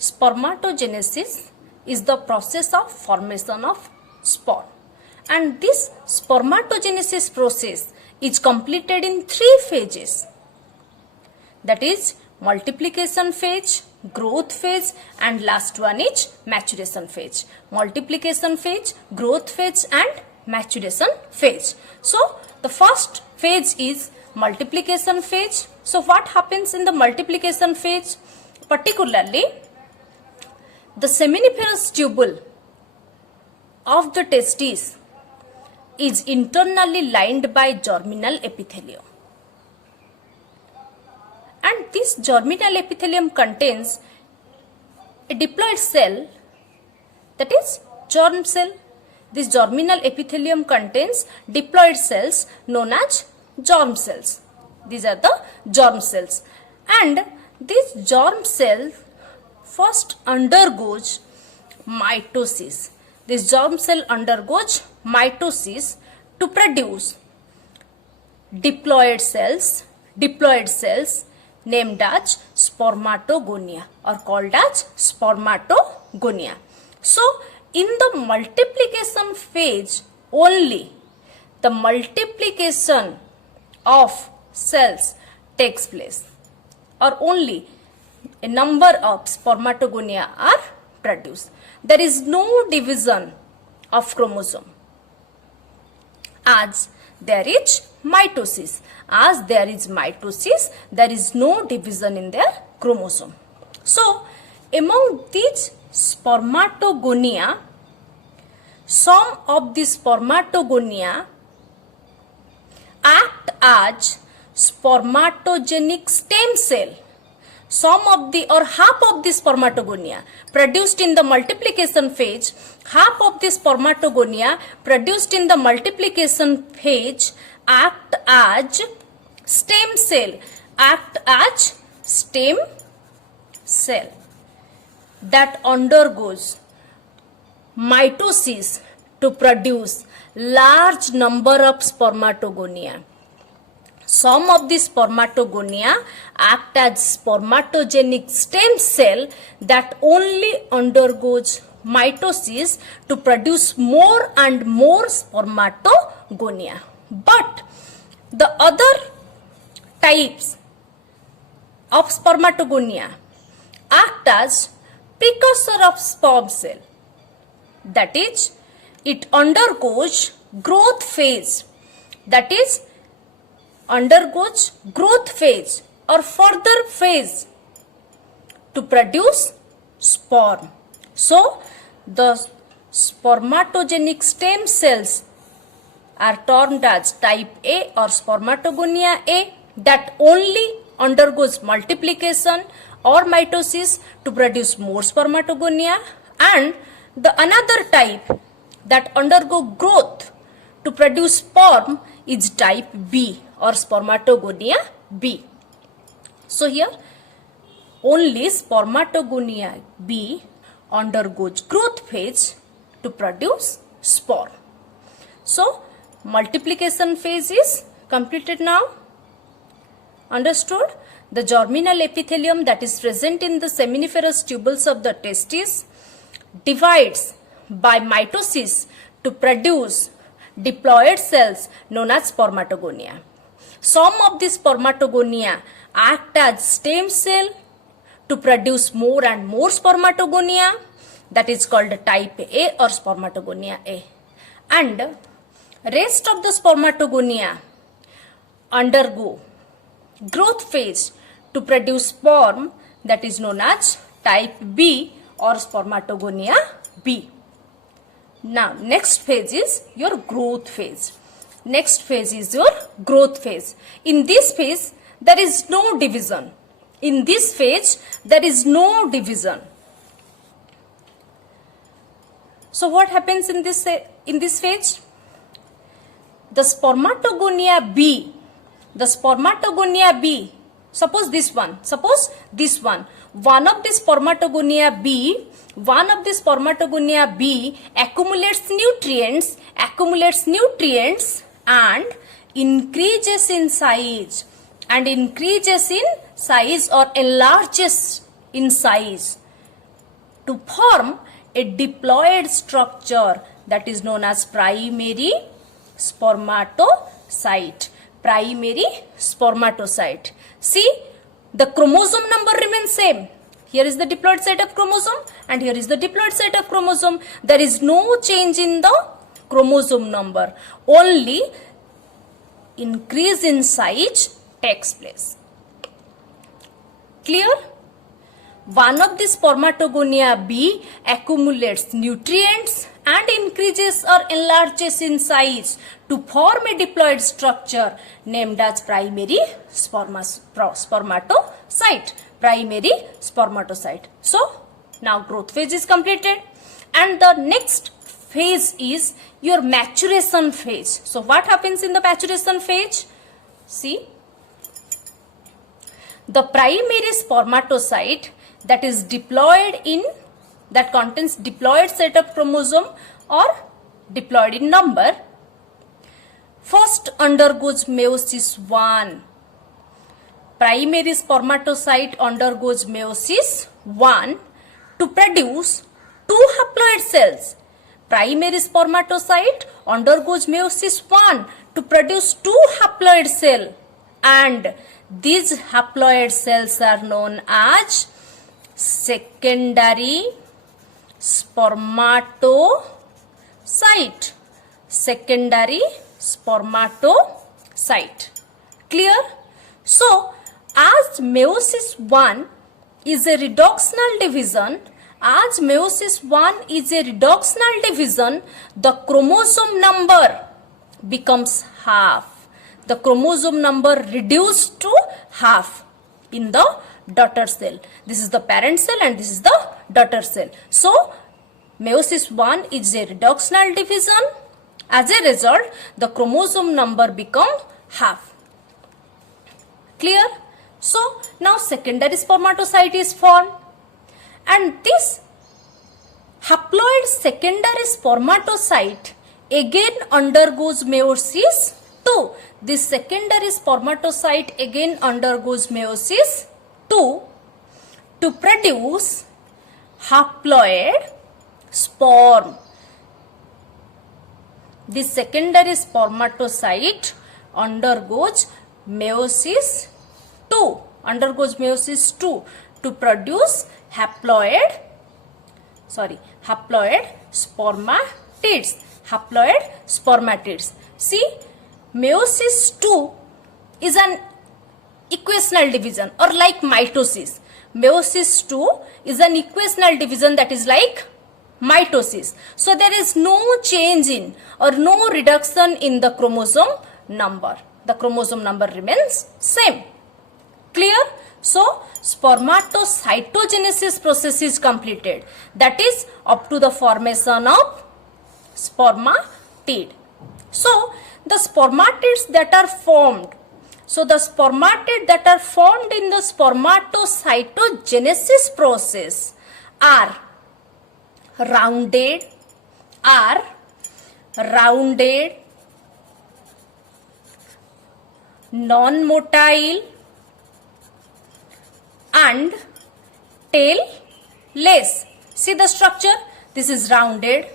spermatogenesis is the process of formation of sperm, and this spermatogenesis process is completed in 3 phases, that is multiplication phase, growth phase, and last one is maturation phase. Multiplication phase, growth phase, and maturation phase. So the first phase is multiplication phase. So what happens in the multiplication phase? Particularly the seminiferous tubule of the testis is internally lined by germinal epithelium, and this germinal epithelium contains a diploid cell, that is germ cell. This germinal epithelium contains diploid cells known as germ cells. These are the germ cells, and this germ cell first undergoes mitosis. This germ cell undergoes mitosis to produce diploid cells named as spermatogonia or called as spermatogonia. So in the multiplication phase only, the multiplication of cells takes place, or only a number of spermatogonia are produced. There is no division of chromosome as there is mitosis. As there is mitosis, there is no division in their chromosome. So among these spermatogonia, some of the spermatogonia act as spermatogenic stem cell. Some of the or half of the spermatogonia produced in the multiplication phase, half of the spermatogonia produced in the multiplication phase act as stem cell, that undergoes mitosis to produce large number of spermatogonia. Some of the spermatogonia act as spermatogenic stem cell that only undergoes mitosis to produce more and more spermatogonia. But the other types of spermatogonia act as precursor of sperm cell, that is, it undergoes growth phase, that is, undergoes growth phase or further phase to produce sperm. So the spermatogenic stem cells are termed as type A or spermatogonia A, that only undergoes multiplication or mitosis to produce more spermatogonia, and the another type that undergo growth to produce sperm is type B or spermatogonia B. So here only spermatogonia B undergoes growth phase to produce sperm. So multiplication phase is completed now. Understood? The germinal epithelium that is present in the seminiferous tubules of the testis divides by mitosis to produce diploid cells known as spermatogonia. Some of these spermatogonia act as stem cell to produce more and more spermatogonia, that is called type A or spermatogonia A. And rest of the spermatogonia undergo growth phase to produce sperm, that is known as type B or spermatogonia B. Now next phase is your growth phase. Next phase is your growth phase. In this phase there is no division. In this phase there is no division. So what happens in this phase? The spermatogonia B, suppose this one, one of the spermatogonia B accumulates nutrients and increases in size or enlarges in size to form a diploid structure that is known as primary spermatocyte. Primary spermatocyte. See, the chromosome number remains same. Here is the diploid set of chromosome and here is the diploid set of chromosome. There is no change in the chromosome number. Only increase in size takes place. Clear? One of the spermatogonia B accumulates nutrients and increases or enlarges in size to form a diploid structure named as primary spermatocyte. Primary spermatocyte. So, now growth phase is completed and the next phase is your maturation phase. So, what happens in the maturation phase? See, the primary spermatocyte that is diploid in, that contains diploid set of chromosome or diploid in number, first undergoes meiosis 1. Primary spermatocyte undergoes meiosis 1 to produce 2 haploid cells. Primary spermatocyte undergoes meiosis 1 to produce 2 haploid cells, and these haploid cells are known as secondary spermatocyte. Secondary spermatocyte. Clear? So, as meiosis 1 is a reductional division, the chromosome number becomes half. The chromosome number reduced to half in the daughter cell. This is the parent cell and this is the daughter cell. So, meiosis 1 is a reductional division. As a result, the chromosome number becomes half. Clear? So, now secondary spermatocyte is formed and this haploid secondary spermatocyte again undergoes meiosis 2. This secondary spermatocyte again undergoes meiosis 2 to produce haploid sperm. This secondary spermatocyte undergoes meiosis 2 to produce haploid spermatids. See, meiosis 2 is an equational division or like mitosis. Meiosis 2 is an equational division that is like mitosis. So there is no change in or no reduction in the chromosome number. The chromosome number remains same. Clear? So, spermatocytogenesis process is completed. That is up to the formation of spermatid. So, the spermatids that are formed. So, the spermatid that are formed in the spermatocytogenesis process are rounded, non-motile and tailless. See the structure? This is rounded.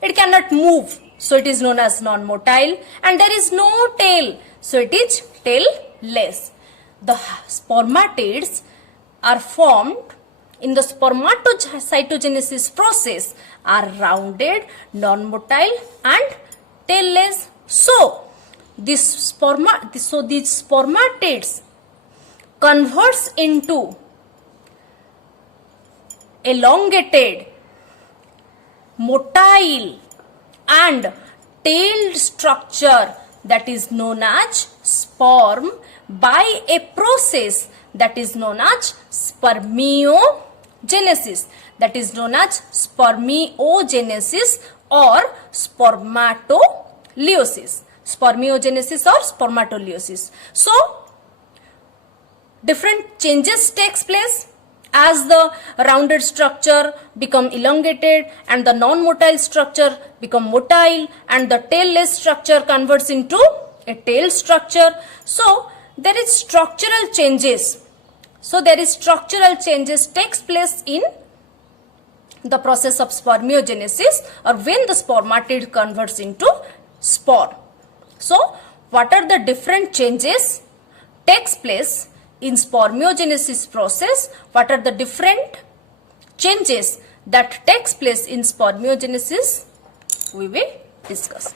It cannot move, so it is known as non-motile, and there is no tail, so it is tailless. The spermatids are formed in the spermatocytogenesis process are rounded, non-motile and tailless. So, these spermatids converts into elongated, motile and tailed structure that is known as sperm by a process that is known as spermiogenesis. That is known as spermiogenesis or spermatoliosis. Spermiogenesis or spermatoliosis. So, different changes takes place as the rounded structure become elongated and the non-motile structure become motile and the tailless structure converts into a tail structure. So, there is structural changes. So, there is structural changes takes place in the process of spermiogenesis, or when the spermatid converts into spore. So what are the different changes takes place in spermiogenesis process? What are the different changes that takes place in spermiogenesis? We will discuss.